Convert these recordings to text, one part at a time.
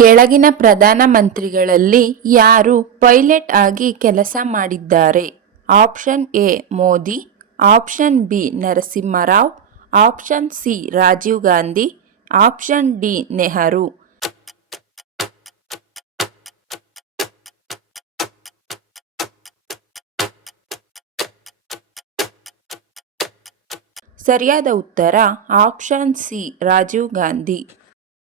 ಕೆಳಗಿನ ಪ್ರಧಾನಮಂತ್ರಿಗಳಲ್ಲಿ ಯಾರು ಪೈಲಟ್ ಆಗಿ ಕೆಲಸ ಮಾಡಿದ್ದಾರೆ? Option A Modi, option B Narasimha Rao, option C Rajiv Gandhi, option D Nehru. ಸರಿಯಾದ ಉತ್ತರ option C Rajiv Gandhi.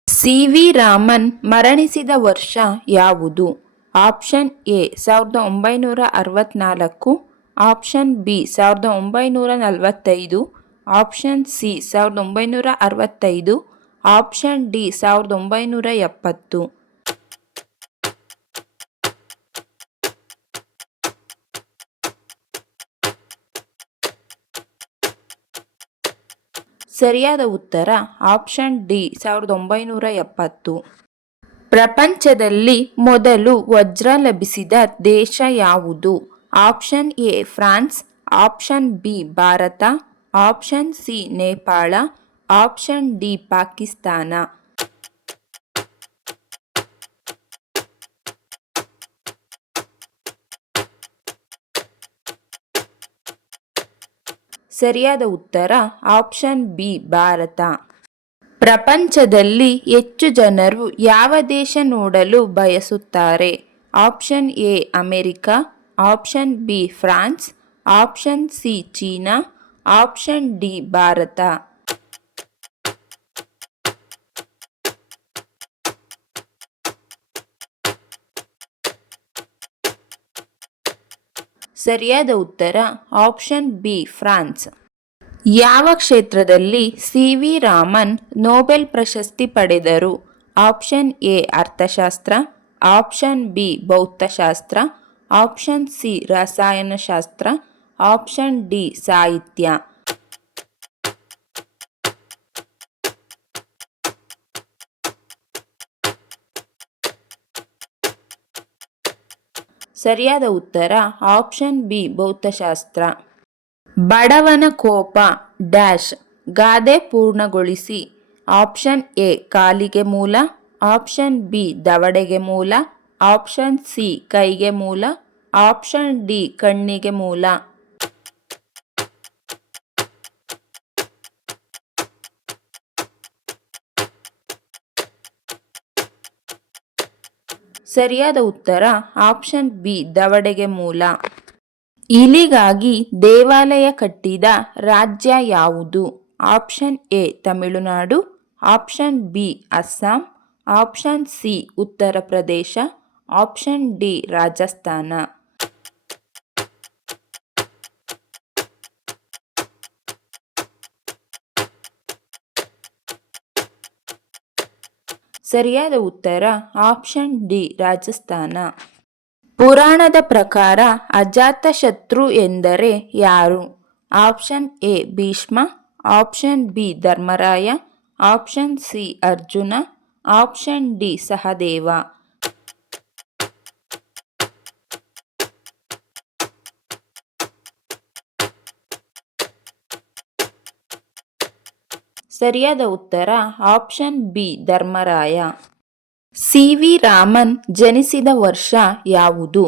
C V Raman ಮರಣಿಸಿದ ವರ್ಷ ಯಾವುದು? Option A 1964, option B 1945, option C 1965, option D 1970. ಸರಿಯಾದ ಉತ್ತರ ಆಪ್ಷನ್ ಡಿ 1970. ಪ್ರಪಂಚದಲ್ಲಿ ಮೊದಲು ವಜ್ರ ಲಭಿಸಿದ ದೇಶ ಯಾವುದು? Option A France, option B Bharat, option C Nepal, option D Pakistan. ಸರಿಯಾದ ಉತ್ತರ ಆಪ್ಷನ್ ಬಿ ಭಾರತ. ಪ್ರಪಂಚದಲ್ಲಿ ಹೆಚ್ಚು ಜನರು ಯಾವ ದೇಶ ನೋಡಲು ಬಯಸುತ್ತಾರೆ? Option A America, option B France, option C China, option D Bharat. ಸರಿಯಾದ ಉತ್ತರ ಆಪ್ಷನ್ ಬಿ ಫ್ರಾನ್ಸ್. ಯಾವ ಕ್ಷೇತ್ರದಲ್ಲಿ ಸಿ ವಿ ರಾಮನ್ ನೊಬೆಲ್ ಪ್ರಶಸ್ತಿ ಪಡೆದರು? ಆಪ್ಷನ್ ಎ ಅರ್ಥಶಾಸ್ತ್ರ, ಆಪ್ಷನ್ ಬಿ ಭೌತಶಾಸ್ತ್ರ, ಆಪ್ಷನ್ ಸಿ ರಸಾಯನಶಾಸ್ತ್ರ, ಆಪ್ಷನ್ ಡಿ ಸಾಹಿತ್ಯ. ಸರಿಯಾದ ಉತ್ತರ ಆಪ್ಷನ್ ಬಿ ಭೌತಶಾಸ್ತ್ರ. ಬಡವನ ಕೋಪ ಡ್ಯಾಶ್ ಗಾದೆ ಪೂರ್ಣಗೊಳಿಸಿ. ಆಪ್ಷನ್ ಎ ಕಾಲಿಗೆ ಮೂಲ, ಆಪ್ಷನ್ ಬಿ ದವಡೆಗೆ ಮೂಲ, ಆಪ್ಷನ್ ಸಿ ಕೈಗೆ ಮೂಲ, ಆಪ್ಷನ್ ಡಿ ಕಣ್ಣಿಗೆ ಮೂಲ. ಸರಿಯಾದ ಉತ್ತರ ಆಪ್ಷನ್ ಬಿ ದವಡೆಗೆ ಮೂಲ. ಇಲಿಗಾಗಿ ದೇವಾಲಯ ಕಟ್ಟಿದ ರಾಜ್ಯ ಯಾವುದು? Option A Tamil Nadu, option B Assam, option C Uttar Pradesh, option D Rajasthan. ಸರಿಯಾದ ಉತ್ತರ ಆಪ್ಷನ್ ಡಿ ರಾಜಸ್ಥಾನ. ಪುರಾಣದ ಪ್ರಕಾರ ಅಜಾತಶತ್ರು ಎಂದರೆ ಯಾರು? Option A Bhishma, option B Dharmaraya, option C Arjuna, option D Sahadeva. ಸರಿಯಾದ ಉತ್ತರ option B Dharmaraya. C V Raman ಜನಿಸಿದ ವರ್ಷ ಯಾವುದು?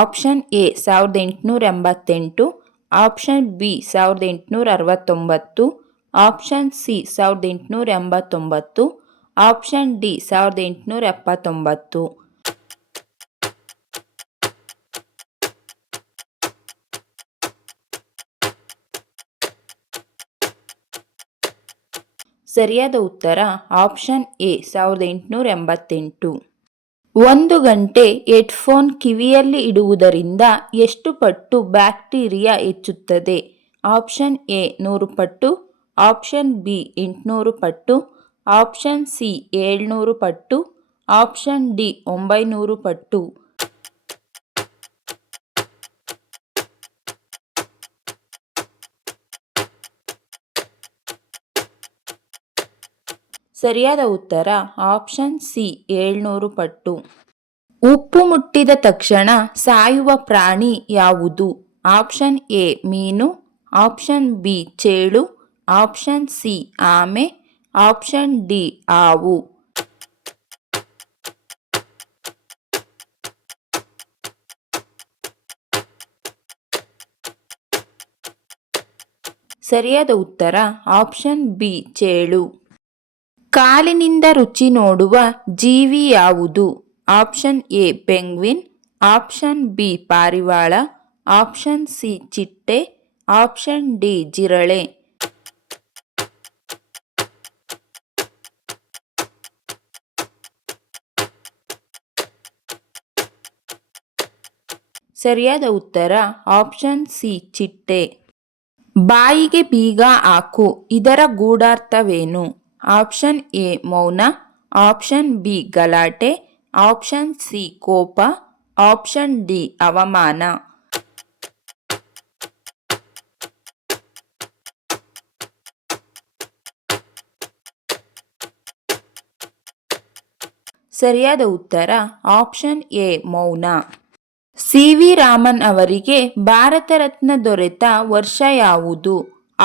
Option A 1888, option B 1869, option C 1889, option D 1879. ಸರಿಯಾದ ಉತ್ತರ ಆಪ್ಷನ್ ಎ 1888. 1 ಗಂಟೆ ಹೆಡ್ಫೋನ್ ಕಿವಿಯಲ್ಲಿ ಇಡುವುದರಿಂದ ಎಷ್ಟು ಪಟ್ಟು ಬ್ಯಾಕ್ಟೀರಿಯಾ ಹೆಚ್ಚುತ್ತದೆ? ಆಪ್ಷನ್ ಎ 100 ಪಟ್ಟು, ಆಪ್ಷನ್ ಬಿ 800 ಪಟ್ಟು, ಆಪ್ಷನ್ ಸಿ 700 ಪಟ್ಟು, ಆಪ್ಷನ್ ಡಿ 900 ಪಟ್ಟು. ಸರಿಯಾದ ಉತ್ತರ ಆಪ್ಷನ್ ಸಿ 700 ಪಟ್ಟು. ಉಪ್ಪು ಮುಟ್ಟಿದ ತಕ್ಷಣ ಸಾಯುವ ಪ್ರಾಣಿ ಯಾವುದು? ಆಪ್ಷನ್ ಎ ಮೀನು, ಆಪ್ಷನ್ ಬಿ ಚೇಳು, ಆಪ್ಷನ್ ಸಿ ಆಮೆ, ಆಪ್ಷನ್ ಡಿ ಹಾವು. ಸರಿಯಾದ ಉತ್ತರ ಆಪ್ಷನ್ ಬಿ ಚೇಳು. ಕಾಲಿನಿಂದ ರುಚಿ ನೋಡುವ ಜೀವಿ ಯಾವುದು? Option A penguin, option B ಪಾರಿವಾಳ, ಆಪ್ಷನ್ ಸಿ ಚಿಟ್ಟೆ, ಆಪ್ಷನ್ ಡಿ ಜಿರಳೆ. ಸರಿಯಾದ ಉತ್ತರ ಆಪ್ಷನ್ ಸಿ ಚಿಟ್ಟೆ. ಬಾಯಿಗೆ ಬೀಗ ಹಾಕು ಇದರ ಗೂಢಾರ್ಥವೇನು? ಆಪ್ಷನ್ ಎ ಮೌನ, ಆಪ್ಷನ್ ಬಿ ಗಲಾಟೆ, ಆಪ್ಷನ್ ಸಿ ಕೋಪ, ಆಪ್ಷನ್ ಡಿ ಅವಮಾನ. ಸರಿಯಾದ ಉತ್ತರ ಆಪ್ಷನ್ ಎ ಮೌನ. ಸಿ ವಿ ರಾಮನ್ ಅವರಿಗೆ ಭಾರತ ರತ್ನ ದೊರೆತ ವರ್ಷ ಯಾವುದು?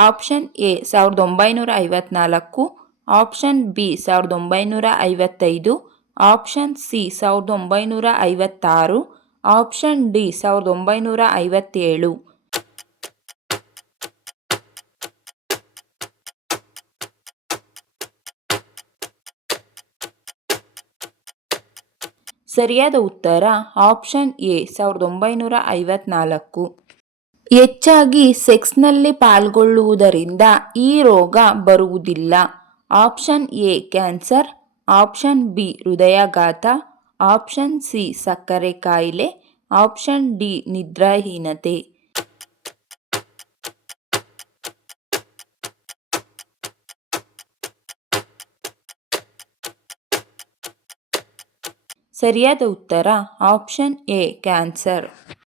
Option A 1954, option B 1955, option C 1956, option D 1957. ಸರಿಯಾದ ಉತ್ತರ ಆಪ್ಷನ್ ಎ 1954. ಹೆಚ್ಚಾಗಿ ಸೆಕ್ಸ್ನಲ್ಲಿ ಪಾಲ್ಗೊಳ್ಳುವುದರಿಂದ ಈ ರೋಗ ಬರುವುದಿಲ್ಲ. Option A cancer, option B ಹೃದಯಾಘಾತ, ಆಪ್ಷನ್ ಸಿ ಸಕ್ಕರೆ ಕಾಯಿಲೆ, ಆಪ್ಷನ್ ಡಿ ನಿದ್ರಾಹೀನತೆ. ಸರಿಯಾದ ಉತ್ತರ ಆಪ್ಷನ್ ಎ ಕ್ಯಾನ್ಸರ್.